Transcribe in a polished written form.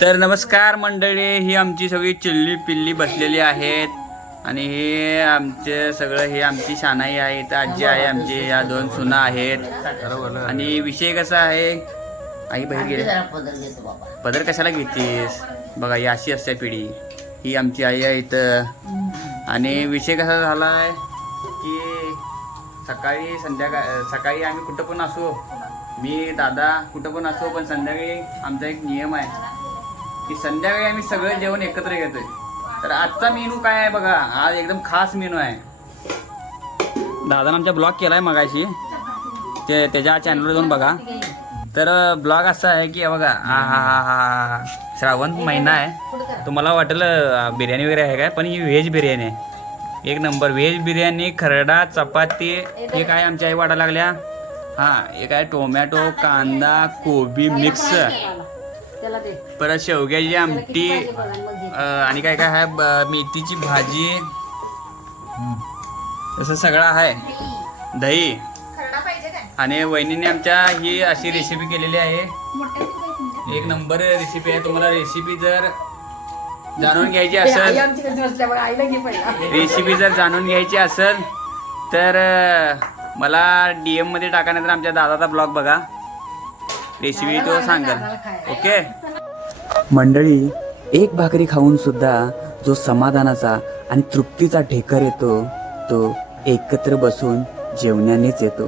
तर नमस्कार मंडळी, ही आमची सगळी चिल्ली पिल्ली बसलेली आहेत आणि हे आमचे सगळं हे आमची शानाई आहे. इथं आजी आहे आमची, या दोन सुना आहेत. आणि विषय कसा आहे, आई बाहेर गेली. पदर कशाला घेतीस? बघा ही अशी असते पिढी. ही आमची आई आहे इथं. आणि विषय कसा झालाय की सकाळी आम्ही कुठं पण असो, मी दादा कुठं पण असो, पण संध्याकाळी आमचा एक नियम आहे की संध्याकाळी आम्ही सगळं जेवण एकत्र घेतोय. तर आजचा मेनू काय आहे बघा, आज एकदम खास मेनू आहे. दादानं आमचा ब्लॉग केलाय मगाशी, त्याच्या चॅनलवर जाऊन बघा. तर ब्लॉग असा आहे की बघा, हा श्रावण महिना आहे. तुम्हाला वाटेल बिर्याणी वगैरे आहे काय, पण ही व्हेज बिर्याणी आहे. एक नंबर व्हेज बिर्याणी, खरडा, चपाती. हे काय आमच्या आई वाटायला लागल्या. हे काय टोमॅटो, कांदा, कोबी मिक्स, परत शेवग्याची आमटी, आणि काय काय आहे, मेथीची भाजी, असं सगळं आहे. दही. आणि वहिनीने आमच्या ही अशी रेसिपी केलेली आहे. एक नंबर रेसिपी आहे. तुम्हाला रेसिपी जर जाणून घ्यायची असेल, तर मला DM मध्ये टाका, नंतर आमच्या दादाचा ब्लॉग बघा, रेसिपी तो सांगेल. ओके मंडळी, एक भाकरी खाऊन सुद्धा जो समाधानाचा आणि तृप्तीचा ढेकर येतो, तो एकत्र बसून जेवण्यानेच येतो.